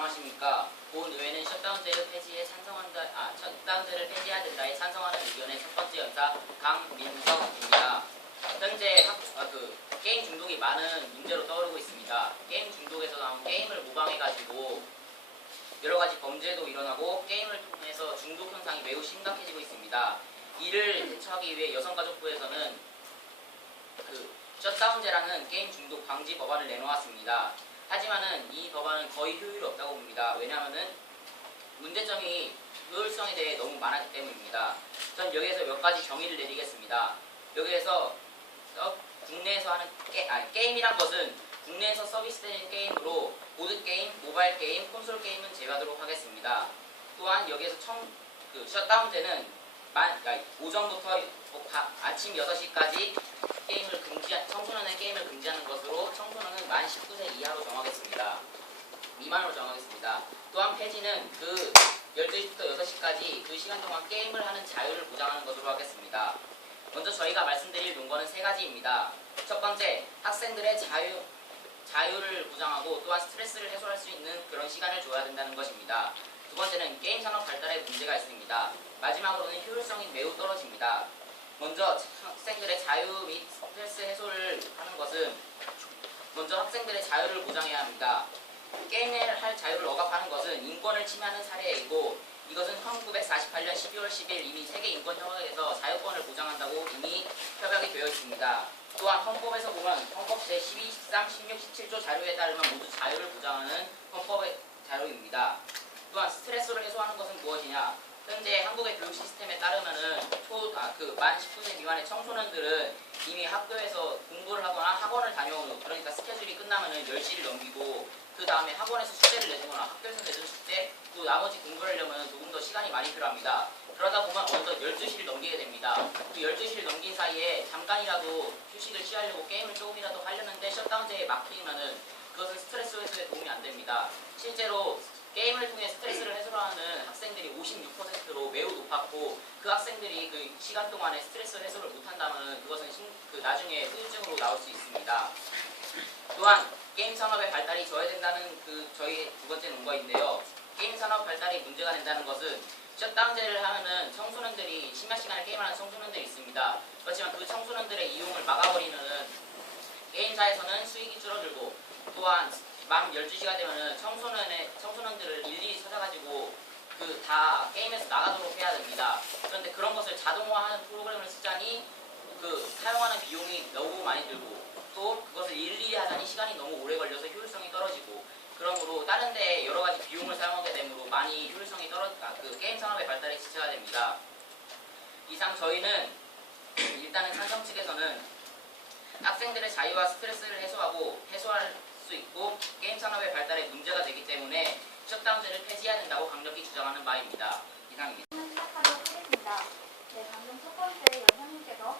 안녕하십니까. 본 의회는 셧다운제를 폐지해야 된다에 찬성하는 의견의 첫 번째 연사 강민석입니다. 현재 게임 중독이 많은 문제로 떠오르고 있습니다. 게임 중독에서 나온 게임을 모방해가지고 여러 가지 범죄도 일어나고 게임을 통해서 중독 현상이 매우 심각해지고 있습니다. 이를 대처하기 위해 여성가족부에서는 셧다운제라는 게임 중독 방지 법안을 내놓았습니다. 하지만은 이 법안은 거의 효율이 없다고 봅니다. 왜냐하면은 문제점이 효율성에 대해 너무 많았기 때문입니다. 전 여기에서 몇 가지 정의를 내리겠습니다. 여기에서 국내에서 하는 게임이란 것은 국내에서 서비스되는 게임으로 보드게임, 모바일 게임, 콘솔 게임은 제외하도록 하겠습니다. 또한 여기에서 셧다운제는 오전부터 아침 6시까지 청소년의 게임을 금지하는 것으로 청소년은 만 19세 이하로 정하겠습니다. 미만으로 정하겠습니다. 또한 폐지는 12시부터 6시까지 그 시간 동안 게임을 하는 자유를 보장하는 것으로 하겠습니다. 먼저 저희가 말씀드릴 논거는 세 가지입니다. 첫 번째, 학생들의 자유를 보장하고 또한 스트레스를 해소할 수 있는 그런 시간을 줘야 된다는 것입니다. 두 번째는 게임 산업 발달에 문제가 있습니다. 마지막으로는 효율성이 매우 떨어집니다. 먼저 학생들의 자유 및 스트레스 해소를 하는 것은 먼저 학생들의 자유를 보장해야 합니다. 게임을 할 자유를 억압하는 것은 인권을 침해하는 사례이고 이것은 1948년 12월 10일 이미 세계인권협약에서 자유권을 보장한다고 이미 협약이 되어 있습니다. 또한 헌법에서 보면 헌법 제12, 13, 16, 17조 자료에 따르면 모두 자유를 보장하는 헌법의 자료입니다. 또한 스트레스를 해소하는 것은 무엇이냐? 현재 한국의 교육 시스템에 따르면은 만 19세 미만의 청소년들은 이미 학교에서 공부를 하거나 학원을 다녀오는, 그러니까 스케줄이 끝나면은 10시를 넘기고 그 다음에 학원에서 숙제를 내주거나 학교에서 내준 숙제, 또 나머지 공부를 하려면 조금 더 시간이 많이 필요합니다. 그러다 보면 어느덧 12시를 넘기게 됩니다. 그 12시를 넘긴 사이에 잠깐이라도 휴식을 취하려고 게임을 조금이라도 하려는데 셧다운제에 막히면은 그것은 스트레스 해소에 도움이 안 됩니다. 실제로 게임을 통해 스트레스를 해소하는 학생들이 56%로 매우 높았고 그 학생들이 그 시간 동안에 스트레스 해소를 못한다면 그것은 나중에 후유증으로 나올 수 있습니다. 또한 게임 산업의 발달이 저해된다는 저희 두 번째 논거인데요. 게임 산업 발달이 문제가 된다는 것은 셧다운제를 하면은 청소년들이 10몇 시간을 게임하는 청소년들이 있습니다. 그렇지만 그 청소년들의 이용을 막아버리면은 게임사에서는 수익이 줄어들고 또한 만 12시가 되면은 청소년들을 일일이 찾아가지고 다 게임에서 나가도록 해야 됩니다. 그런데 그런 것을 자동화하는 프로그램을 쓰자니 사용하는 비용이 너무 많이 들고 또 그것을 일일이 하자니 시간이 너무 오래 걸려서 효율성이 떨어지고 그러므로 다른 데 여러 가지 비용을 사용하게 되므로 많이 효율성이 게임 산업의 발달에 지체가 됩니다. 이상 저희는 일단은 찬성 측에서는 학생들의 자유와 스트레스를 해소할 수 있고 게임 산업의 발달에 문제가 되기 때문에 셧다운제를 폐지해야 된다고 강력히 주장하는 바입니다. 이상입니다. 시작하도록 하겠습니다. 네, 방금 첫 번째 연사님께서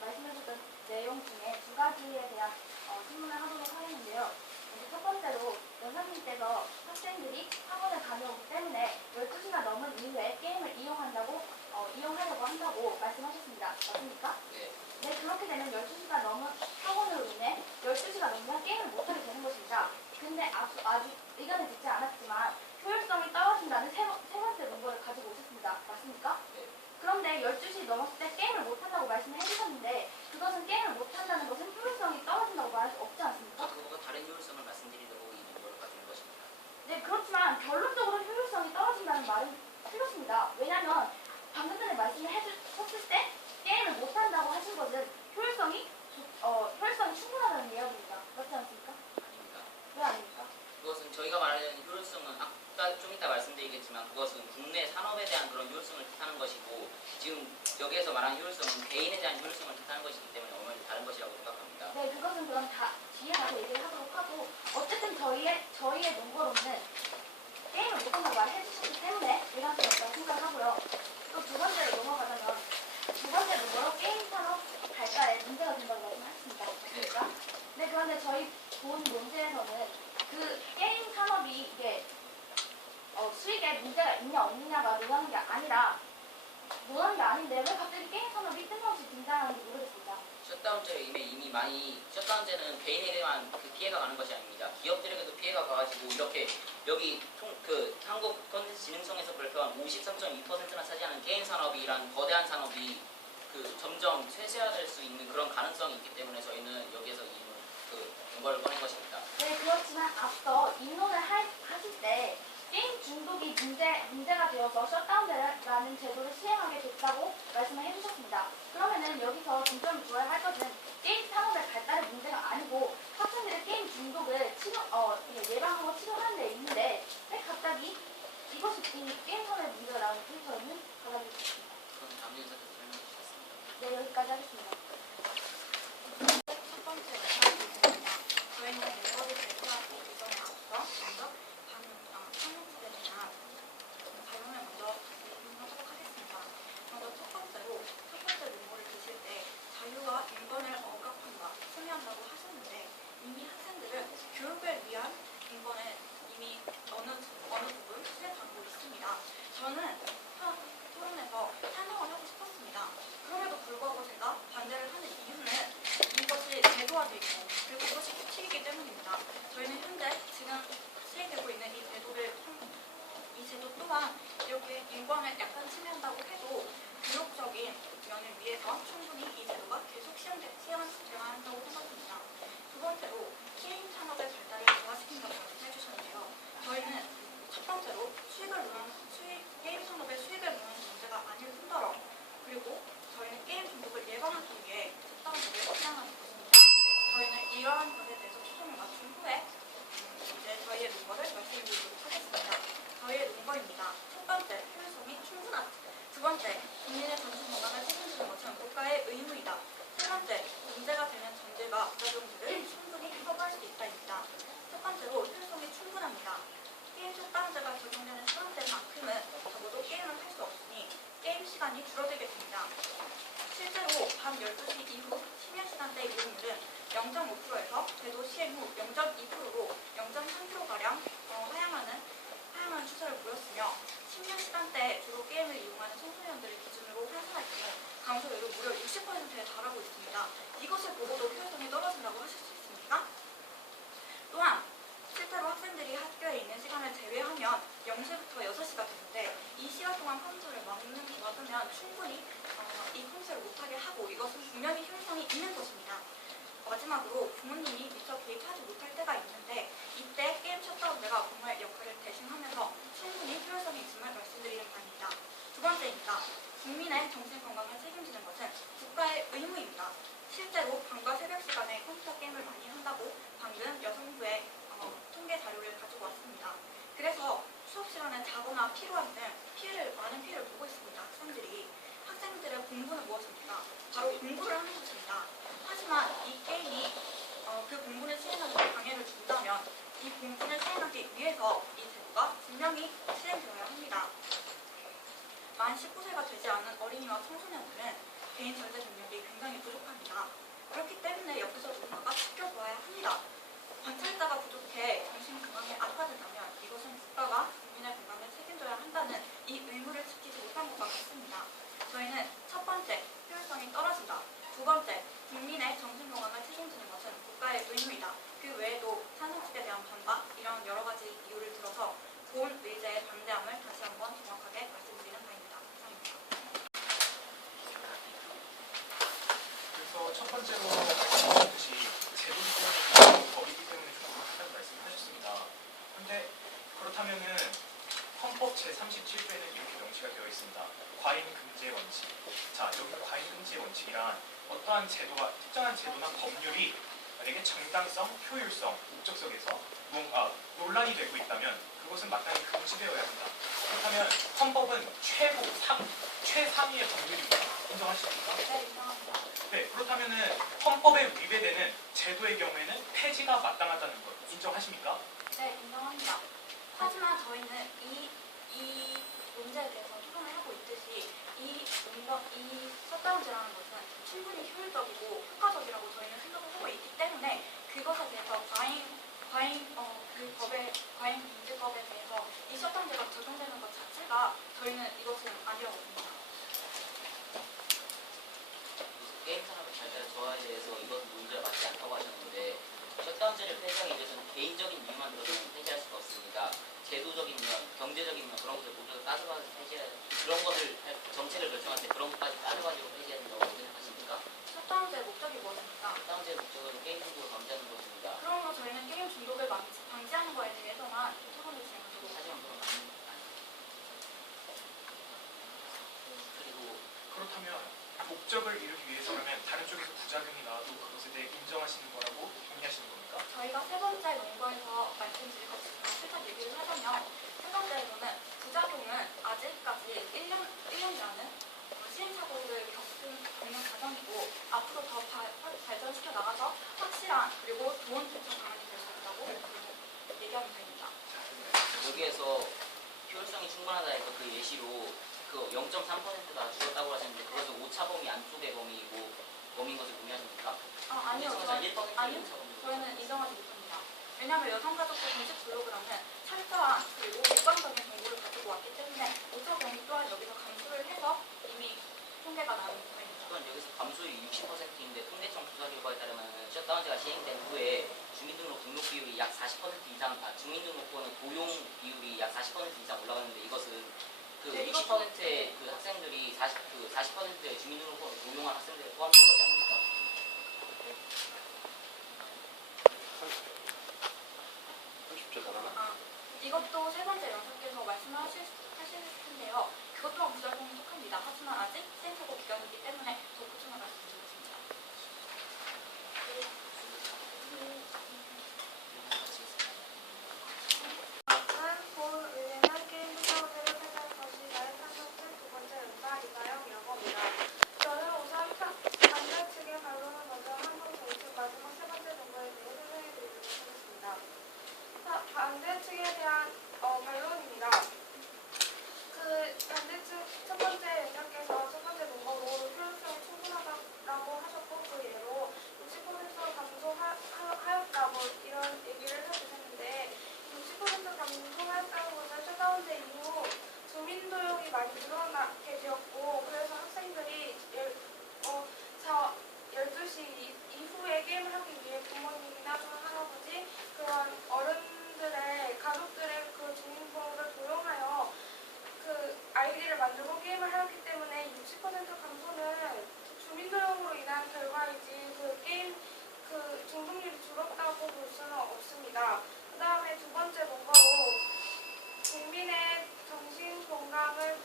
말씀해주셨던 내용 중에 두 가지에 대한 질문을 하도록 하겠는데요. 첫 번째로 연사님께서 학생들이 학원을 다녀오기 때문에 12시가 넘은 이후에 게임을 이용하려고 한다고 말씀하셨습니다. 맞습니까? 네. 네, 그렇게 되면 12시가 넘은 학원으로 인해 12시가 넘으면 게임을 못하게 되는 것입니다. 근데 아주 의견을 듣지 않았지만 효율성이 떨어진다는 세 번째 논거를 가지고 오셨습니다. 맞습니까? 네. 그런데 12시 넘었을 때 게임을 못한다고 말씀을 해주셨는데 그것은 게임을 못한다는 것은 효율성이 떨어진다고 말할 수 없지 않습니까? 그거가 다른 효율성을 말씀드리려고 이 논거를 가진 것입니다. 네, 그렇지만 결론적으로 효율성이 떨어진다는 말은 틀렸습니다. 왜냐하면 방금 전에 말씀을 해주셨을 때 게임을 못한다고 하신 것은 효율성이 충분하다는 이야기입니다. 맞지 않습니까? 아닙니다. 왜 아닙니까? 그것은 저희가 말하는 효율성은 좀 이따 말씀드리겠지만 그것은 국내 산업에 대한 그런 효율성을 뜻하는 것이고 지금 여기에서 말하는 효율성은 개인에 대한 효율성을 뜻하는 것이기 때문에 어머니 다른 것이라고 생각합니다. 네, 그것은 그럼 뒤에 가서 얘기를 하도록 하고 어쨌든 저희의 논거로는 게임을 못한다고 말해주셨기 때문에 일관성이 없다고 생각하고요. 또 두 번째로 넘어가자면 두 번째 논거로 게임 산업 발달에 문제가 된다고 말씀하셨습니다. 맞습니까? 네, 그런데 저희 본 논제에서는 그 게임 산업이 이게 수익에 문제가 있냐 없느냐가 논하는 게 아닌데 왜 갑자기 게임 산업이 뜬금없이 등장하는지 모르겠습니다. 셧다운제로 이미 많이 셧다운제는 개인에게만 그 피해가 가는 것이 아닙니다. 기업들에게도 피해가 가가지고 이렇게 여기 한국 컨텐츠진흥청에서 발표한 53.2%나 차지하는 게임 산업이란 거대한 산업이 점점 쇠퇴화될 수 있는 그런 가능성이 있기 때문에 저희는 여기에서 이걸 꺼낸 것입니다. 네, 그렇지만 앞서 입론을 하실 때 게임 중독이 문제가 되어서 셧다운이라는 제도를 시행하게 됐다고 말씀을 해주셨습니다. 그러면은 여기서 중점을 두어야 할 것은 게임 산업의 발달의 문제가 아니고 학생들의 게임 중독을 예방하고 치료하는 데 있는데 왜 갑자기 이것이 게임 산업의 문제라는 트위터는 받아주셨습니다. 그럼 남윤사께서 설명해 주셨습니다. 네, 여기까지 하겠습니다. 첫 번째 영상입니다. 저희는 멤버를 발표하기 이전에 앞서 먼저 상용들에 대한 발언을 먼저 하도록 하겠습니다. 먼저 첫 번째 멤버를 드실 때 자유와 인권을 억압한다, 침해한다고 하셨는데 이미 학생들은 교육을 위한 인권에 이미 어느 부분 수행하고 있습니다. 저는 토론에서 설명을 하고 싶었습니다. 그럼에도 불구하고 제가 반대를 하는 이유는 이것이 제도화되어 있고 그리고 이것이 규칙이기 때문입니다. 저희는 현재 지금 시행되고 있는 이 제도 또한 이렇게 인권을 약간 침해한다고 해도 교육적인 면을 위해서 충분히 이 제도가 계속 시행되어야 한다고 생각합니다. 두 번째로 게임 산업의 발달을 도와시킨다고 말씀해 주셨는데요. 저희는 첫 번째로 게임 산업의 수익을 노리는 문제가 아닐 뿐더러 그리고 저희는 게임 중독을 예방하기 위해 셧다운제를 시행하는 것입니다. 저희는 이러한 것에 대해서 초점을 맞춘 후에 이제 저희의 논거를 말씀드리도록 하겠습니다. 저희의 논거입니다. 첫 번째, 효율성이 충분하다. 두 번째, 국민의 전신 건강을 책임지는 것은 국가의 의무이다. 세 번째, 문제가 되는 전제가 부작용들을 충분히 커버할 수 있다입니다. 첫 번째로 효율성이 충분합니다. 게임 셧다운제가 적용되는 시간대만큼은 적어도 게임을 할 수 없으니 게임 시간이 줄어들게 됩니다. 실제로 밤 12시 이후 심야 시간대 이용률은 0.5%에서 제도 시행 후 0.2%로 0.3%가량 하향하는 추세를 보였으며 심야 시간대에 주로 게임을 이용하는 청소년들을 기준으로 환산할 경우 감소율은 무려 60%에 달하고 있습니다. 이것을 보고도 효율성이 떨어진다고 하실 수 있습니까? 또한 실제로 학생들이 학교에 있는 시간을 제외하면 0시부터 6시가 되는데 이 시간 동안 컴퓨터를 막으면 충분히 이 컴퓨터를 못하게 하고 이것은 분명히 효율성이 있는 것입니다. 마지막으로 부모님이 미처 개입하지 못할 때가 있는데 이때 게임 셧다운제가 부모의 역할을 대신하면서 충분히 효율성이 있음을 말씀드리는 바입니다. 두 번째입니다. 국민의 정신건강을 책임지는 것은 국가의 의무입니다. 실제로 밤과 새벽 시간에 컴퓨터 게임을 많이 한다고 방금 여성부의 통계 자료를 가지고 왔습니다. 그래서 수업 시간에 자거나 피로한 등 많은 피해를 보고 있습니다. 학생들의 공부는 무엇입니까? 바로 공부를 하는 것입니다. 하지만 이 게임이 그 공부를 수행하는 데 방해를 준다면 이 공부를 수행하기 위해서 이 제도가 분명히 실행되어야 합니다. 만 19세가 되지 않은 어린이와 청소년들은 개인 절대 능력이 굉장히 부족합니다. 그렇기 때문에 여기서 누군가가 지켜보아야 합니다. 관찰자가 부족해 정신 건강이 악화된다면 이것은 국가가 국민의 건강을 책임져야 한다는 이 의무를 지키지 못한 것과 같습니다. 저희는 첫 번째, 효율성이 떨어진다. 두 번째, 국민의 정신 건강을 책임지는 것은 국가의 의무이다. 그 외에도 찬성식에 대한 반박, 이런 여러 가지 이유를 들어서 본 의제에 반대함을 다시 한번 정확하게 말씀드리는 바입니다. 감사합니다. 그래서 첫 번째로 말씀하셨듯이 제도이기 때문에 법이기 때문에 조금하다는 말씀을 하셨습니다. 그런데 그렇다면은 헌법 제37조에는 이렇게 명시가 되어 있습니다. 과잉 금지 원칙. 자, 여기 과잉 금지 원칙이란 어떠한 제도가 특정한 제도나 법률이 만약에 정당성, 효율성, 목적성에서 뭔가 논란이 되고 있다면 그것은 마땅히 금지되어야 합니다. 그렇다면 헌법은 최상위의 법률입니다. 인정하십니까? 네, 인정합니다. 네, 그렇다면은 헌법에 위배되는 제도의 경우에는 폐지가 마땅하다는 것 인정하십니까? 네, 인정합니다. 하지만 저희는 이 문제에 대해서 토론을 하고 있듯이 이 셧다운제라는 것은 충분히 효율적이고 효과적이라고 저희는 생각을 하고 있기 때문에 그것에 대해서 과잉 금지법에 대해서 이 셧다운제가 적용되는 것 자체가 저희는 이것은 아니라고 봅니다. 게임 산업의 발달을 도와야 개인적인 이유만 들어서는 폐지할 수가 없습니다. 제도적인 면, 경제적인 면 그런 것들 모두 따져봐서 폐지해야 그런 것을 정책을 결정할 때 그런 것까지 따져가지고 폐지해야 된다고 생각하십니까? 첫 번째 목적이 뭐입니까? 다음제 목적은 게임 중독을 방지하는 것입니다. 그러면 저희는 게임 중독을 방지하는 거에 대해서만 토론을 진행하도록 하지만 그건 아닙니다. 그리고 그렇다면 목적을 이루기 위해서라면 다른 쪽에서 부작용이 나와도 그것에 대해 인정하시는 거라고 동의하시는 겁니까? 저희가 세 번째 논거에서 말씀드린 것처럼 살짝 얘기를 하자면 세 번째로는 부작용은 아직까지 1년이라는 시행착오를 겪는 과정이고 앞으로 더 발전시켜 나가서 확실한 그리고 좋은 대처 방안이 될 수 있다고 얘기하면 됩니다. 여기에서 효율성이 충분하다 해서 그 예시로 그 0.3%가 죽었다고 하셨는데 그것은 오차 범위 안쪽의 범위인 것을 동의하십니까? 아니요. 공직선에서 1% 아니요. 오차 범위. 저희는 인정하지 못합니다. 왜냐하면 여성가족부 공식 블로그라는 철저한 그리고 객관적인 정보를 가지고 왔기 때문에 오차 범위 또한 여기서 감수를 해서 이미 통계가 나온 거입니다. 그건 여기서 감소율이 60%인데 통계청 조사 결과에 따르면 셧다운제가 시행된 후에 주민등록 등록 비율이 약 40% 이상, 주민등록번호 도용 비율이 약 40% 이상 올라가는데 이것은 그 네, 60%의 그 학생들이 40%의 주민등록번호 도용한 학생들에 포함된 거지 않습니까? 이것도 세 번째 영상께서 말씀하실 텐데요. 그것 또한 부작용에 속합니다. 하지만 아직 시행착오 기간이기 때문에 더 보충을 말씀드리겠습니다. 다음은 본 의뢰는 게임 사업을 폐지할 것이다에 참석한 두 번째 의사 이가영이라고 합니다. 저는 우선 반대 측의 반론을 먼저 한번 정식 마지막 세 번째 정보에 대해 설명해 드리도록 하겠습니다. 반대 측에 대한 반론입니다. 반대 측 첫 번째 의사께서 첫 번째 논거로 효율성이 충분하다고 하셨고 그 예로 60% 감소하였다고 이런 얘기를 해주셨는데 60% 감소하였다는 것은 셧다운제 이후 주민도용이 많이 늘어나게 되었고 그래서 학생들이 12시 이후에 게임을 하기 위해 부모님이나 할아버지 그런 어른들의 가족들의 그 주민번호를 도용하여 그 아이디를 만들고 게임을 하였기 때문에 60% 감소는 주민도용으로 인한 결과이지 그 게임 그 중독률이 줄었다고 볼 수는 없습니다. 그 다음에 두 번째 논거로 국민의 정신 건강을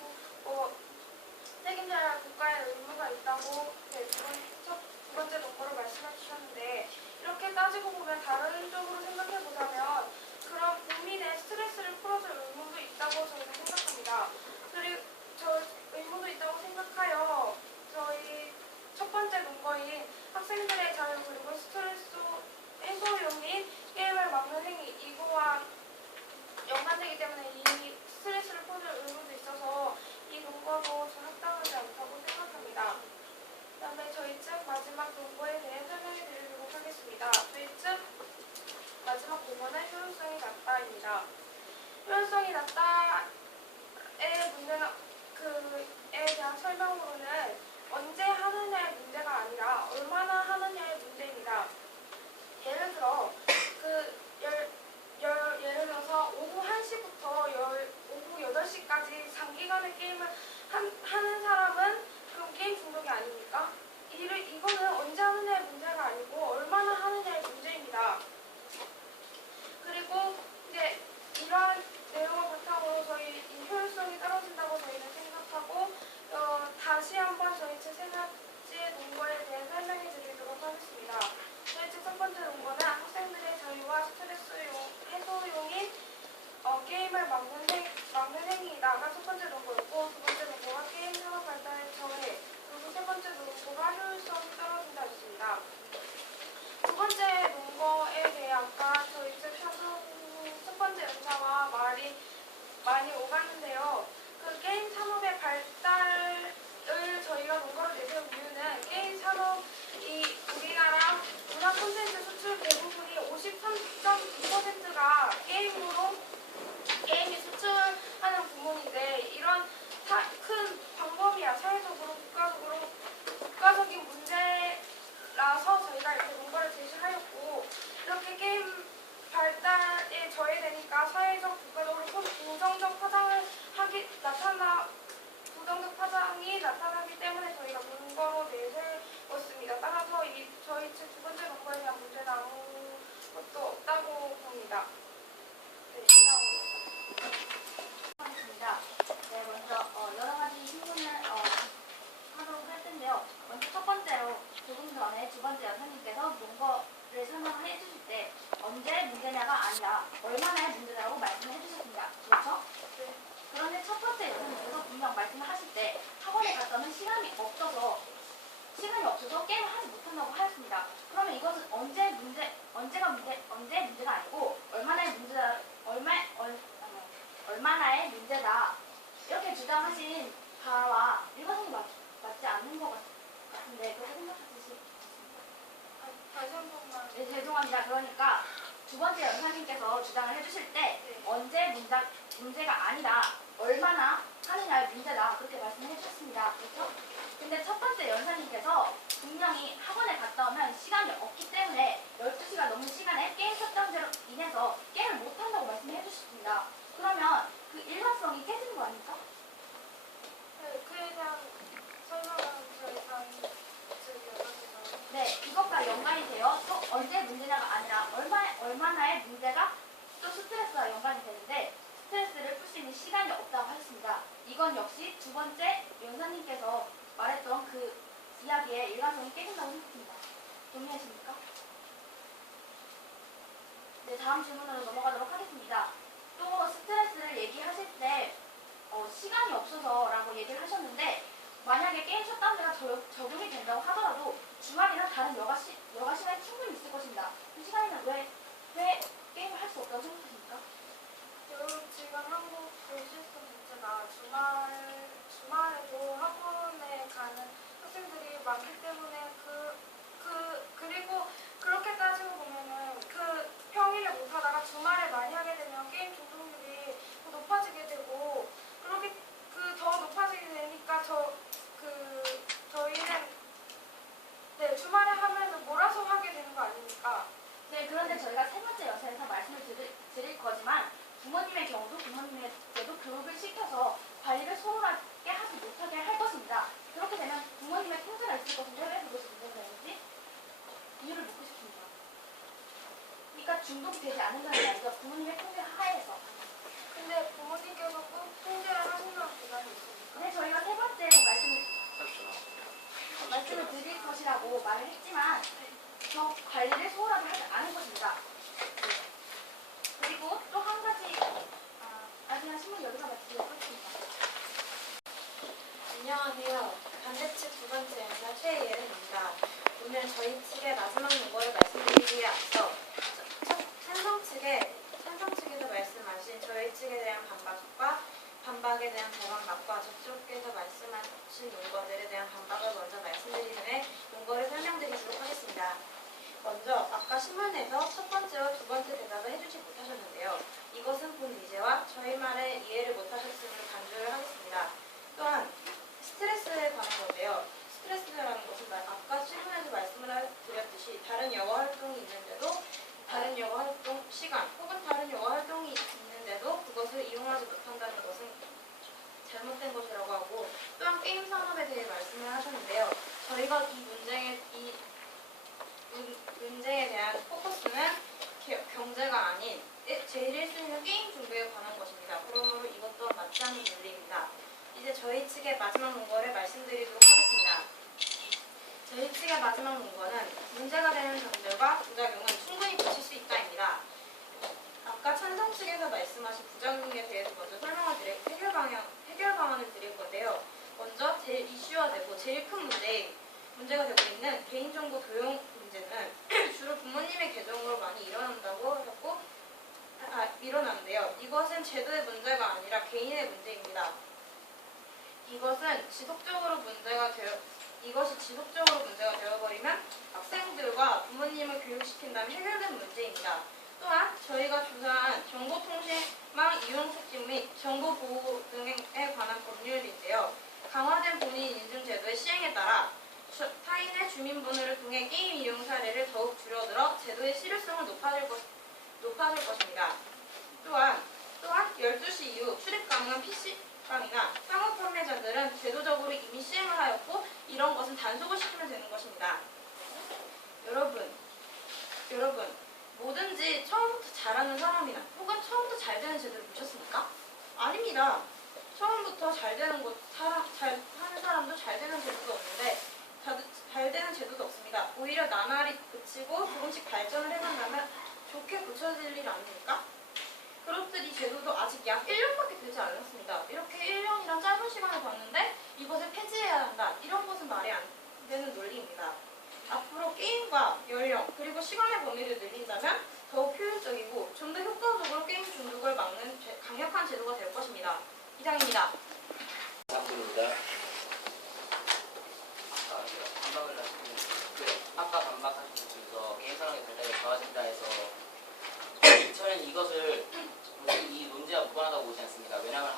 책임져야 할 국가의 의무가 있다고 두 번째 논거로 말씀해 주셨는데 이렇게 따지고 보면 다른 쪽으로 생각해 보자면 그런 국민의 스트레스를 풀어줄 의무도 있다고 저희는 생각합니다. 그리고 의무도 있다고 생각하여 저희 첫 번째 논거인 학생들의 자유 그리고 스트레스 해소용인 게임을 막는 행위 이거와 연관되기 때문에 이 스트레스를 풀어줄 의무도 있어서 이 논거도 좀 합당하지 않다고 생각합니다. 그 다음에 저희 측 마지막 논거에 대해 설명해 드리도록 하겠습니다. 저희 측 마지막 논거는 효율성이 낮다입니다. 효율성이 낮다의 문제는 그에 대한 설명으로는 언제 하느냐의 문제가 아니라 얼마나 하느냐의 문제입니다. 예를 들어 예를 들어서 오후 1시부터 오후 8시까지 장기간의 게임을 하는 사람은 그럼 게임 중독이 아닙니까? 이거는 언제 하느냐의 문제가 아니고 얼마나 하느냐의 문제입니다. 그리고 이제 이러한 내용을 바탕으로 저희 이 효율성이 떨어진다고 저희는 생각하고 다시 한번 저희 측 세 가지의 논거에 대해 설명해 드리도록 하겠습니다. 저희 측 첫 번째 논거는 학생들의 자유와 스트레스 해소용인 게임을 막는 행위다가 첫 번째 논거였고 두 번째 논거가 게임 산업 발달의 저해 그리고 세 번째 논거가 효율성이 떨어진다였습니다. 두 번째 논거에 대해 아까 저희 측 첫 번째 연사와 말이 많이 오갔는데요. 그 게임 산업의 발달을 저희가 논거로 내세운 이유는 게임 산업이 우리나라 문화 콘텐츠 수출 대부분이 53.2%가 게임이 수출하는 부문인데 이런 큰 광범위한 사회적으로 국가적인 문제라서 저희가 이렇게 논거를 제시하였고 이렇게 게임 발달 보니까 사회적, 국가적으로 부정적 파장이 나타나기 때문에 저희가 문거로 내세웠습니다. 따라서 저희 측 두 번째 문거에 대한 문제는 아무것도 없다고 봅니다. 네, 이상입니다. 하겠습니다. 네, 먼저 여러 가지 신문을 하도록 할 텐데요. 먼저 첫 번째로 조금 전에 두 번째 여사님께서 문거를 설명해 주실 때 언제 문제냐가 아니라 얼마나의 문제냐고 말씀을 해주셨습니다. 그렇죠? 네. 그런데 첫 번째 여사님께서 분명 말씀을 하실 때 학원에 갔다는 시간이 없어서 게임을 하지 못한다고 하였습니다. 그러면 이것은 언제 문제가 아니고 얼마나의 문제다 이렇게 주장하신 바와 일관성이 맞지 않는 것 같은데 그렇게 생각하시겠습니까? 다시 한 번만. 네, 죄송합니다. 그러니까 두 번째 연사님께서 주장을 해주실 때 네. 언제 문제가 아니라 얼마나 하느냐의 문제다 그렇게 말씀해 주셨습니다. 그렇죠? 근데 첫 번째 연사님께서 분명히 학원에 갔다 오면 시간이 없기 때문에 12시가 넘는 시간에 게임 셧다운제로 인해서 게임을 못한다고 말씀해 주셨습니다. 그러면 그 일관성이 깨지는 거 아닙니까? 네, 그에 대한 설명은 저희 단 측 연락해서. 네, 이것과 연관이 되어 또 언제 문제냐가 아니라 얼마나의 문제가 또 스트레스와 연관이 되는데 스트레스를 풀 수 있는 시간이 없다고 하셨습니다. 이건 역시 두 번째 연사님께서 말했던 그 이야기의 일관성이 깨진다고 생각합니다. 동의하십니까? 네, 다음 질문으로 넘어가도록 하겠습니다. 또 스트레스를 얘기하실 때 시간이 없어서라고 얘기를 하셨는데 만약에 게임 셧다운제가 적용이 된다고 하더라도 주말이나 다른 여가 시간이 충분히 있을 것입니다. 그 시간에는 왜 게임을 할 수 없다고 생각하십니까? 지금 한국 시스템 자체가 주말에도 학원에 가는 학생들이 많기 때문에 그리고 그렇게 따지고 보면은 그 평일에 못 하다가 주말에 많이 하게 되면 게임 중독률이 더 높아지게 되고 그렇게 더 높아지게 되니까 저희는 네 주말에 하면은 몰아서 하게 되는 거 아닙니까? 네, 그런데 저희가 세 번째 여세에서 말씀을 드릴 거지만 부모님의 경우도 부모님에게도 교육을 시켜서 관리를 소홀하게 하지 못하게 할 것입니다. 그렇게 되면 부모님의 통제가 있을 것인데 왜 그것이 문제가 되는지 이유를 묻고 싶습니다. 그러니까 중독이 되지 않는다는 게 아니라 부모님의 통제 하에서. 근데 부모님께서 꼭 통제를 하신다는 보장이 있습니까? 네, 저희가 세 번째 말씀을 드릴 것이라고 말을 했지만 저 관리를 소홀하게 하지 않을 것입니다. 네. 그리고 또 한 가지 아직 신문 여기서 마치도록 하겠습니다. 안녕하세요. 반대측 두 번째 연사 최예은입니다. 오늘 저희 측의 마지막 문거를 말씀드리기에 앞서 찬성 측에서 말씀하신 저희 측에 대한 반박에 대한 대반박과 저쪽에서 말씀하신 문거들에 대한 반박을 먼저 말씀드린 후에 문거를 설명드리도록 하겠습니다. 먼저 아까 신문에서 첫 번째와 두 번째 대답을 해주지 못하셨는데요. 이것은 본 의제와 저희 말에 이해를 못하셨음을 간주를 하겠습니다. 또한 스트레스에 관한 건데요. 스트레스라는 것은 아까 신문에서 말씀을 드렸듯이 다른 영어 활동이 있는데도 다른 영어 활동 시간 혹은 다른 영어 활동이 있는데도 그것을 이용하지 못한다는 것은 잘못된 것이라고 하고 또한 게임 산업에 대해 말씀을 하셨는데요. 저희가 이 문제에 대한 포커스는 경제가 아닌 제일 1순위는 게임 중독에 관한 것입니다. 그러므로 이것 또한 맞지 않는 논리입니다. 이제 저희 측의 마지막 문거를 말씀드리도록 하겠습니다. 저희 측의 마지막 문거는 문제가 되는 점들과 부작용은 충분히 고칠 수 있다입니다. 아까 찬성 측에서 말씀하신 부작용에 대해서 먼저 해결 방안을 드릴 건데요. 먼저 제일 이슈화되고 제일 큰 문제가 되고 있는 개인정보 도용 문제는 주로 부모님의 계정으로 많이 일어나는데요. 이것은 제도의 문제가 아니라 개인의 문제입니다. 이것이 지속적으로 문제가 되어버리면 학생들과 부모님을 교육시킨다면 해결된 문제입니다. 또한 저희가 조사한 정보통신망 이용 촉진 및 정보보호 등에 관한 법률인데요. 강화된 본인 인증 제도의 시행에 따라 타인의 주민번호를 통해 게임 이용 사례를 더욱 줄어들어 제도의 실효성을 높아질 것입니다. 또한 12시 이후 출입 가능한 PC방이나 상업 판매자들은 제도적으로 이미 시행을 하였고 이런 것은 단속을 시키면 되는 것입니다. 여러분, 뭐든지 처음부터 잘하는 사람이나 혹은 처음부터 잘 되는 제도를 보셨습니까? 아닙니다. 처음부터 잘 되는 잘 하는 사람도 잘 되는 제도도 없는데 잘 되는 제도도 없습니다. 오히려 나날이 그치고 조금씩 발전을 해간다면 좋게 고쳐질 일 아닙니까? 그렇듯 이 제도도 아직 약 1년밖에 되지 않았습니다. 이렇게 1년이란 짧은 시간을 봤는데 이것을 폐지해야 한다. 이런 것은 말이 안 되는 논리입니다. 앞으로 게임과 연령 그리고 시간의 범위를 늘린다면 더욱 효율적이고 좀 더 효과적으로 게임 중독을 막는 강력한 제도가 될 것입니다. 이상입니다. 감사합니다. 아까 반박하신 분께서 게임 산업의 발달이 좋아진다 해서 저는 이것을 이 논제와 무관하다고 보지 않습니다. 왜냐하면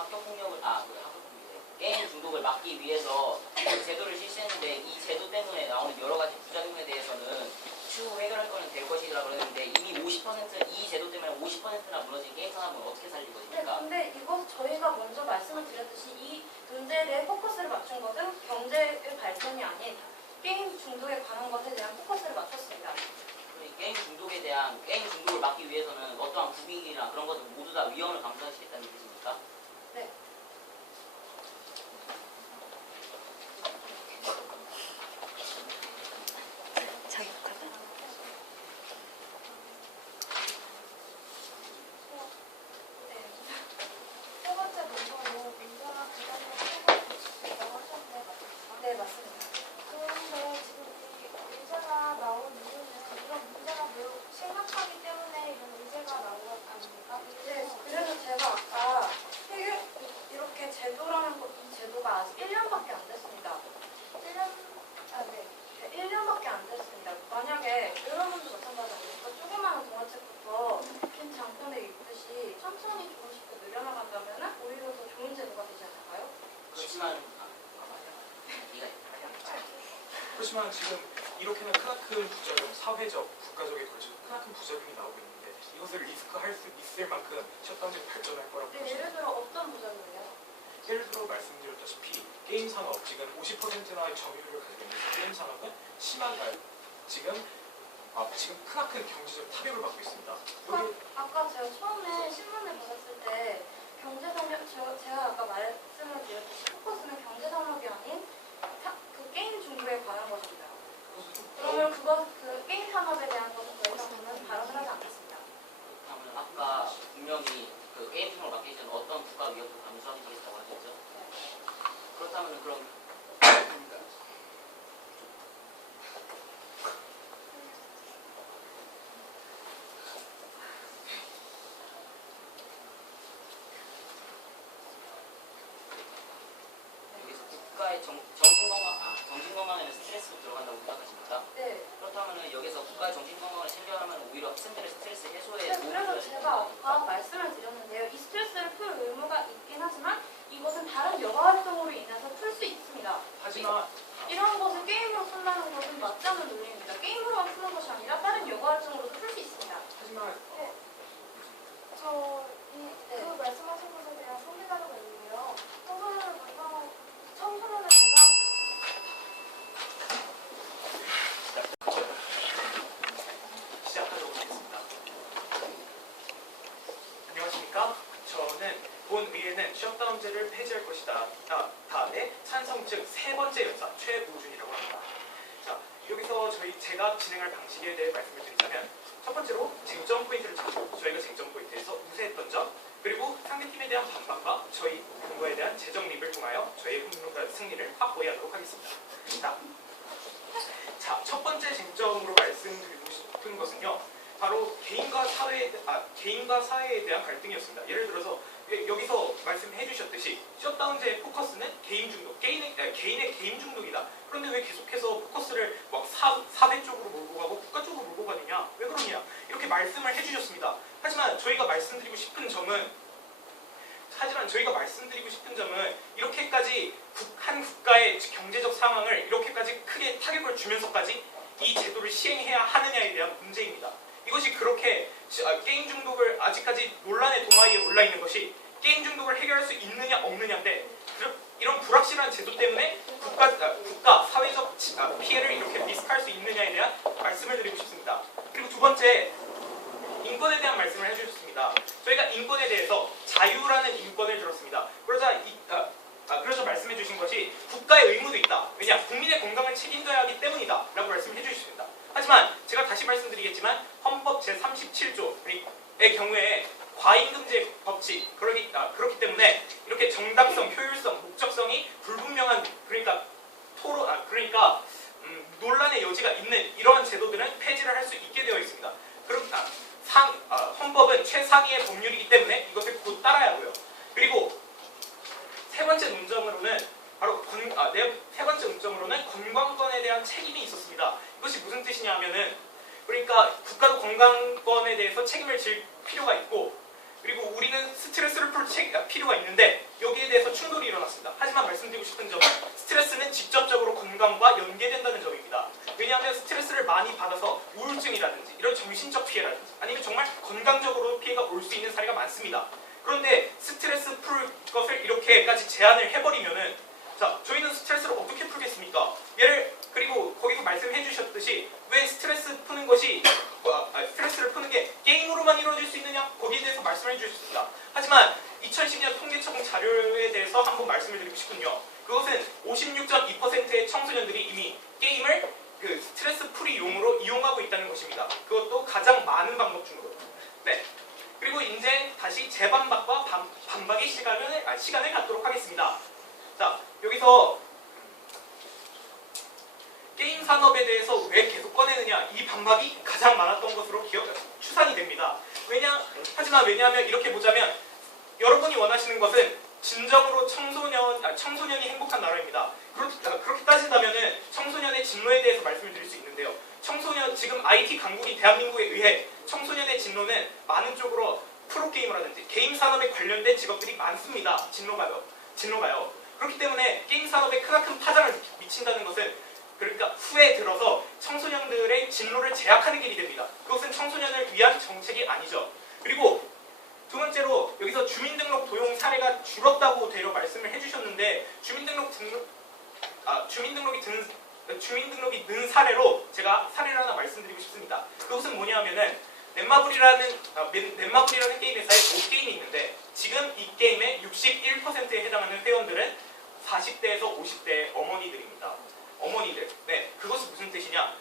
게임 중독을 막기 위해서 그 제도를 실시했는데 이 제도 때문에 나오는 여러 가지 부작용에 대해서는 추후 해결할 거는 될 것이라 그러는데 이미 50% 이 제도 때문에 50%나 무너진 게임 산업은 어떻게 살릴 네, 것입니까? 근데 이것 저희가 먼저 말씀을 드렸듯이 이 문제에 대해 포커스를 맞춘 것은 경제의 발전이 아닌 게임 중독에 관한 것에 대한 포커스를 맞췄습니다. 게임 중독을 막기 위해서는 어떠한 국익이나 그런 것들 모두 다 위험을 감수하시겠다는 뜻입니까? 네. 세 번째 문제로 문제가 부담을 풀고 있다고 하셨는데 맞습니까? 네, 맞습니다. 그런데 지금 이 문제가 나온 이유는 이런 문제가 매우 심각하기 때문에 이런 문제가 나온 것 아닙니까? 네, 그래서 제가 아까 이렇게 제도라는 이 제도가 아직 1년밖에 안 됐습니다. 1년밖에 안 됐습니다. 만약에 여러분도 마찬가지 아닙니까? 조그마한 동화책부터 긴 장편에 읽듯이 천천히 조금씩 더 늘려나간다면 오히려 더 좋은 제도가 되지 않을까요? 그렇지만 지금 이렇게나 크나큰 부작용, 사회적, 국가적에 걸쳐서 크나큰 부작용이 나오고 있는데 이것을 리스크할 수 있을 만큼 셧다운제가 발전할 거라고 네, 보시면 예를 들어 어떤 부작용이요? 예를 들어 말씀드렸다시피 게임 산업 지금 50%나 점유율을 가지고 있는 게임 산업은 지금 크나큰 경제적 타격을 받고 있습니다. 여기 아까 제가 처음에 신문을 봤을 때 제가 아까 말씀을 드렸듯이 포커스는 경제산업이 아닌 그 게임 중독에 관한 것입니다. 그러면 그 게임 산업에 대한 것은 더 이상 저는 발언을 하지 않겠습니다. 그러면 아까 분명히 그 게임 중독을 막기 전에 어떤 국가 위협도 감수하시겠다고 하셨죠? 그렇다면 그럼 여기서 국가의 정신건강에는 스트레스가 들어간다고 생각하십니까? 네. 그렇다면 여기서 국가의 정신건강을 챙겨하면 오히려 학생들의 스트레스 해소에 네, 도움이 그래서 되지 제가 아까 말씀을 드렸는데요. 이 스트레스를 풀 의무가 있긴 하지만 이것은 다른 여가 활동으로 인해서 풀 수 있습니다. 하지만 이런 것을 게임으로 푼다는 것은 맞지 않는 논리입니다. 게임으로만 푸는 것이 아니라 다른 여가 활동으로도 풀 수 있습니다. 하지만 그 말씀하신 것에 대한 소개자료가 있는데요. 청소년을 시작하도록 하겠습니다. 안녕하십니까? 저는 본의회는 셧다운제를 폐지할 것이다. 다음에 찬성 측 세 번째 연사 최우준이라고 합니다. 자, 여기서 제가 진행할 방식에 대해 말씀을 드리자면 첫 번째로 쟁점 포인트를 잡고 저희가 쟁점 포인트에서 우세했던 점 그리고 상대팀에 대한 반박과 저희 근거에 대한 재정립을 통하여 저희의 승리를 확보하도록 하겠습니다. 자, 첫 번째 쟁점으로 말씀드리고 싶은 것은요. 바로 개인과 사회에 대한 갈등이었습니다. 예를 들어서 여기서 말씀해 주셨듯이 셧다운제의 포커스는 개인 중독, 개인의 개인 중독이다. 그런데 왜 계속해서 포커스를 막 사회 쪽으로 몰고 가고 국가 쪽으로 몰고 가느냐? 왜 그러냐? 이렇게 말씀을 해주셨습니다. 하지만 저희가 말씀드리고 싶은 점은 이렇게까지 한 국가의 경제적 상황을 이렇게까지 크게 타격을 주면서까지 이 제도를 시행해야 하느냐에 대한 문제입니다. 이것이 그렇게 게임 중독을 아직까지 논란의 도마에 있느냐 없느냐인데 이런 불확실한 제도 때문에 국가 사회적 피해를 이렇게 리스크할 수 있느냐에 대한 말씀을 드리고 싶습니다. 그리고 두 번째, 인권에 대한 말씀을 해주셨습니다. 저희가 인권에 대해서 자유라는 인권을 들었습니다. 그래서 말씀해 주신 것이 국가의 의무도 있다. 왜냐? 국민의 건강을 책임져야 하기 때문이다. 라고 말씀해 주셨습니다. 하지만 제가 다시 말씀드리겠지만 헌법 제37조의 경우에 과잉금지 법칙, 그렇기 때문에 이렇게 정당성, 효율성, 목적성이 불분명한 논란의 여지가 있는 이러한 제도들은 폐지를 할 수 있게 되어 있습니다. 헌법은 최상위의 법률이기 때문에 이것을 곧 따라야 하고요. 그리고 세 번째 논점으로는 건강권에 대한 책임이 있었습니다. 이것이 무슨 뜻이냐 하면은 그러니까 국가도 건강권에 대해서 책임을 질 필요가 있고 그리고 우리는 스트레스를 풀 필요가 있는데 여기에 대해서 충돌이 일어났습니다. 하지만 말씀드리고 싶은 점은 스트레스는 직접적으로 건강과 연계된다는 점입니다. 왜냐하면 스트레스를 많이 받아서 우울증이라든지 이런 정신적 피해라든지 아니면 정말 건강적으로 피해가 올 수 있는 사례가 많습니다. 그런데 스트레스 풀 것을 이렇게까지 제한을 해버리면은 자, 저희는 스트레스를 어떻게 풀겠습니까? 그리고 거기서 말씀해 주셨듯이 왜 스트레스를 푸는 게 게임으로만 이루어질 수 있느냐? 거기에 대해서 말씀해 주셨습니다. 하지만 2010년 통계청 자료에 대해서 한번 말씀을 드리고 싶군요. 그것은 56.2%의 청소년들이 이미 게임을 스트레스 풀이용으로 이용하고 있다는 것입니다. 그것도 가장 많은 방법 중으로. 네. 그리고 이제 다시 재반박과 반박의 시간을 갖도록 하겠습니다. 자, 여기서 게임 산업에 대해서 왜 계속 꺼내느냐 이 반박이 가장 많았던 것으로 추산이 됩니다. 왜냐하면 이렇게 보자면 여러분이 원하시는 것은 진정으로 청소년이 행복한 나라입니다. 그렇게 따진다면은 청소년의 진로에 대해서 말씀을 드릴 수 있는데요. 지금 IT 강국인 대한민국에 의해 청소년의 진로는 많은 쪽으로 프로게이머라든지 게임 산업에 관련된 직업들이 많습니다. 진로가요. 그렇기 때문에 게임 산업에 크나큰 파장을 미친다는 것은 그러니까 후에 들어서 청소년들의 진로를 제약하는 길이 됩니다. 그것은 청소년을 위한 정책이 아니죠. 그리고 두 번째로 여기서 주민등록 도용 사례가 줄었다고 말씀을 해주셨는데 주민등록이 는 사례로 제가 사례를 하나 말씀드리고 싶습니다. 그것은 뭐냐 하면은 넷마블이라는 게임 회사에 5게임이 있는데 지금 이 게임의 61%에 해당하는 회원들은 40대에서 50대의 어머니들입니다. 어머니들. 네, 그것은 무슨 뜻이냐?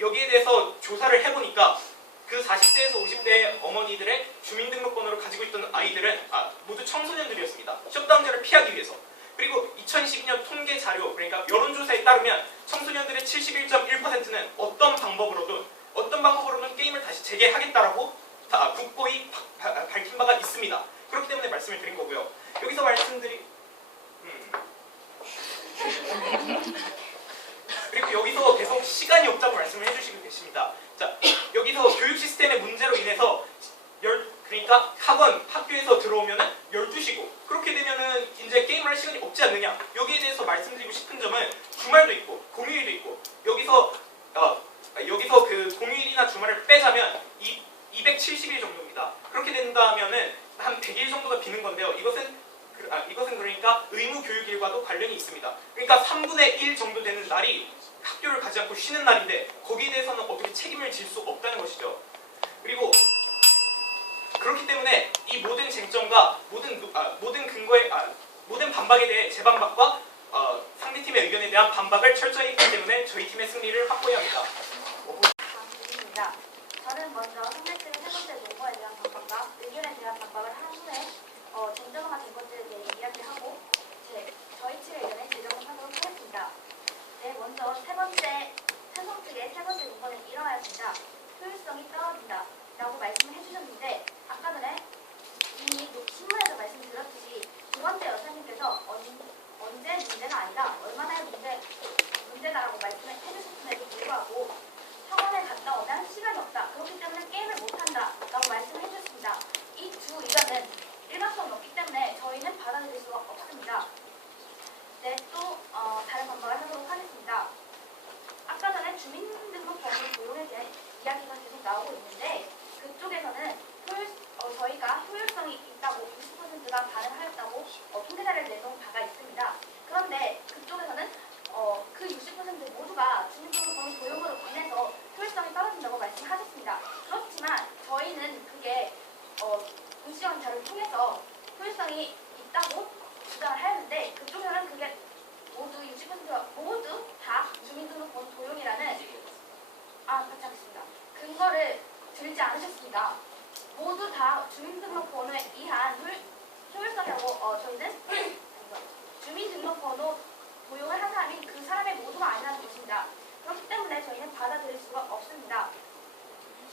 여기에 대해서 조사를 해보니까 그 40대에서 50대의 어머니들의 주민등록번호를 가지고 있던 아이들은 모두 청소년들이었습니다. 셧다운제를 피하기 위해서. 그리고 2012년 통계 자료, 그러니까 여론조사에 따르면 청소년들의 71.1%는 어떤 방법으로든 게임을 다시 재개하겠다라고 굳고이 밝힌 바가 있습니다. 그렇기 때문에 말씀을 드린 거고요. 여기서 그리고 여기서 계속 시간이 없다고 말씀을 해주시고 계십니다. 자, 여기서 교육 시스템의 문제로 인해서 그러니까 학교에서 들어오면은 12시고 그렇게 되면은 이제 게임을 할 시간이 없지 않느냐. 여기에 대해서 말씀드리고 싶은 점은 주말도 있고 공휴일도 있고 여기서 그 공휴일이나 주말을 빼자면 270일 정도입니다. 그렇게 된다면은 한 100일 정도가 비는 건데요. 이것은 그러니까 의무 교육일과도 관련이 있습니다. 그러니까 3분의 1 정도 되는 날이 학교를 가지 않고 쉬는 날인데 거기에 대해서는 어떻게 책임을 질 수 없다는 것이죠. 그리고 그렇기 때문에 이 모든 쟁점과 모든 반박에 대해 재반박과 상대팀의 의견에 대한 반박을 철저히 했기 때문에 저희 팀의 승리를 확보해야 합니다. 저는 먼저 상대팀의 세 번째 논거에 대한 반박과 의견에 대한 반박을 한 후에 쟁점화가 된 것들에 대해 이야기하고 저희 팀의 의견에 제정을 하도록 하겠습니다. 네, 먼저 찬성 측의 세 번째 논거는 이러하였습니다. 효율성이 떨어진다 라고 말씀을 해주셨는데 아까 전에 이미 신문에서 말씀드렸듯이 두 번째 여사님께서 언제 문제가 아니다 얼마나의 문제다라고 말씀을 해주셨음에도 불구하고 학원에 갔다 오면 시간이 없다. 그렇기 때문에 게임을 못하는 통계사를 내놓은 바가 있습니다. 그런데 그쪽에서는 그 60% 모두가 주민등록번호 도용으로 인해서 효율성이 떨어진다고 말씀하셨습니다. 그렇지만 저희는 그게 공시원 자료를 통해서 효율성이 있다고 주장을 하였는데 그쪽에서는 그게 모두 60%가 모두 다 주민등록번호 도용이라는 같이 하겠습니다. 근거를 들지 않으셨습니다. 모두 다 주민등록번호에 의한 효율성이라고 저희는 주민등록번호 도용을 한 사람이 그 사람의 모두가 아니라는 것입니다. 그렇기 때문에 저희는 받아들일 수가 없습니다.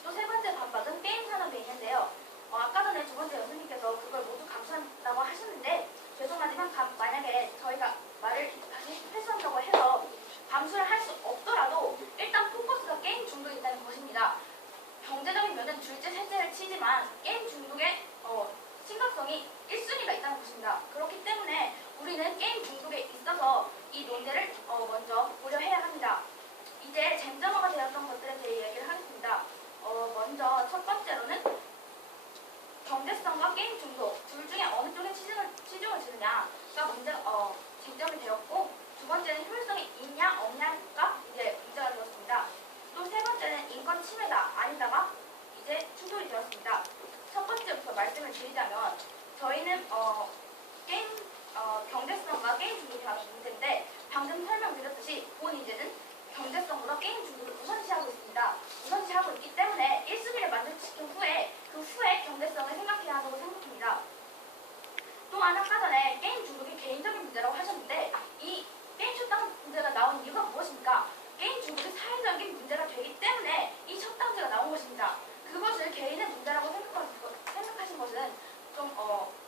또 세 번째 반박은 게임 산업에 있는데요. 아까 전에 두 번째 여수님께서 그걸 모두 감수한다고 하셨는데 죄송하지만 만약에 저희가 말을 다시 회수한다고 해서 감수를 할 수 없더라도 일단 포커스가 게임 중독에 있다는 것입니다. 경제적인 면은 둘째, 셋째를 치지만 게임 중독의 심각성이 1순위가 있다는 것입니다. 그렇기 때문에 우리는 게임 중독에 있어서 이 논제를 먼저 고려해야 합니다. 이제 쟁점화가 되었던 것들에 대해 얘기를 하겠습니다. 먼저 첫 번째로는 경제성과 게임 중독 둘 중에 어느 쪽에 치중을 주느냐가 쟁점이 되었고 두 번째는 효율성이 있냐 없냐가 이제 문제가 되었습니다. 또 세 번째는 인권 침해다 아니다가 이제 충돌이 되었습니다. 첫 번째부터 말씀을 드리자면 저희는 경제성과 게임 중독이 하는 문제인데 방금 설명드렸듯이 본 이제는 경제성보다 게임 중독을 우선시하고 있습니다. 우선시하고 있기 때문에 1순위를 만족시킨 후에 그 후에 경제성을 생각해야 한다고 생각합니다. 또한 아까 전에 게임 중독이 개인적인 문제라고 하셨는데 이 게임 셧다운 문제가 나온 이유가 무엇입니까? 게임 중독이 사회적인 문제가 되기 때문에 이 셧다운제가 나온 것입니다. 그것을 개인의 문제라고 생각하신 것은 좀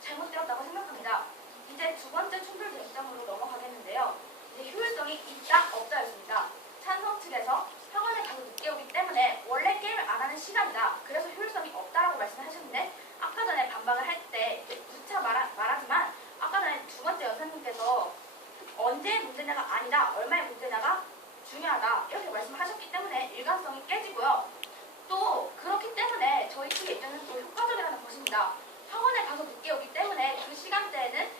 잘못되었다고 생각합니다. 이제 두 번째 충돌 쟁점으로 넘어가겠는데요. 이제 효율성이 있다 없다였습니다. 찬성 측에서 학원에 가서 늦게 오기 때문에 원래 게임을 안 하는 시간이다. 그래서 효율성이 없다라고 말씀하셨는데 아까 전에 반박을 할 때 누차 말하지만 아까 전에 두 번째 여사님께서 언제의 문제냐가 아니라 얼마의 문제냐가 중요하다 이렇게 말씀하셨기 때문에 일관성이 깨지고요. 또 그렇기 때문에 저희 측의 입장은 또 효과적이라는 것입니다. 학원에 가서 늦게 오기 때문에 그 시간대에는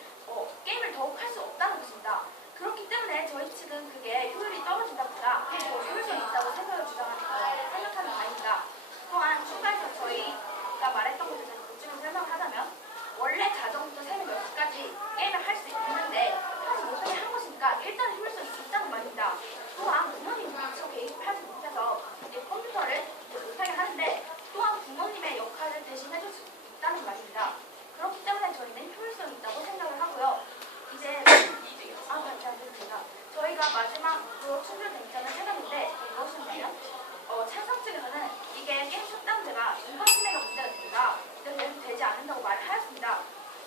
게임을 더욱 할 수 없다는 것입니다. 그렇기 때문에 저희 측은 그게 효율이 떨어진다보다 효율성이 있다고 생각하는 바입니다. 또한 추가해서 저희가 말했던 것에 대해서 보충해서 설명하자면 원래 자정부터 새벽 6시까지 게임을 할 수 있는데 하지 못하게 한 것이니까 일단 효율성이 있다는 말입니다. 또한 부모님이 미처 개입하지 못해서 컴퓨터를 못하게 하는데 또한 부모님의 역할을 대신해줄 수 있다는 말입니다. 그렇기 때문에 저희는 효율성이 있다고 생각을 하고요. 이제 저희가 마지막으로 충돌 쟁점을 해봤는데 무엇이냐면 찬성 측에서는 이게 게임 셧다운제가 인권 침해가 문제가 됩니다. 그래서 되지 않는다고 말을 하였습니다.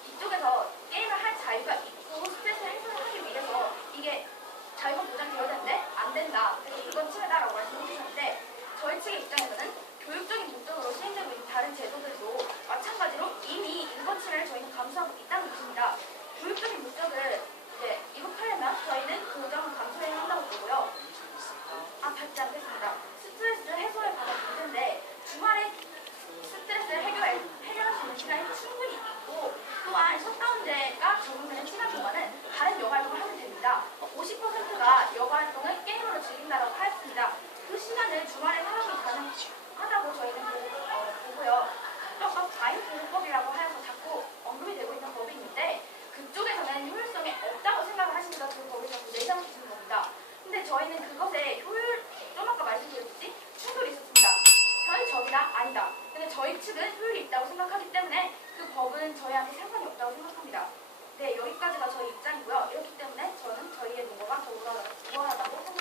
이쪽에서 게임을 할 자유가 있고 스트레스 해소를 하기 위해서 이게 자유가 보장되어야 되는데 안 된다. 그래서 인권 침해다라고 말씀해 주셨는데 저희 측의 입장에서는 교육적인 목적으로 시행되고 있는 다른 제도들도 마찬가지로 이미 인권 침해를 저희는 감수하고 있다는 것입니다. 교육적인 목적을 이룩하려면 저희는 그 점을 감수해야 한다고 보고요. 받지 않겠습니다. 스트레스 해소에 관한 문제인데 주말에 스트레스를 해결할 수 있는 시간이 충분히 있고 또한 셧다운제가 적용되는 시간 동안은 다른 여가활동을 하면 됩니다. 50%가 여가활동을 게임으로 즐긴다고 하였습니다. 그 시간을 주말에 사용이 가능하다고 저희는 보고요. 또 아까 과잉보호법이라고 하여서 자꾸 언급이 되고 있는 법이 있는데 그쪽에서는 효율성이 없다고 생각을 하시니까 그 법을 자꾸 내세우시는 겁니다. 근데 저희는 그것에 좀 아까 말씀드렸듯이 충돌이 있었습니다. 혈적이다? 아니다. 근데 저희 측은 효율이 있다고 생각하기 때문에 그 법은 저희한테 상관이 없다고 생각합니다. 네, 여기까지가 저희 입장이고요. 이렇기 때문에 저는 저희의 논거가 더 우월하다고 생각합니다.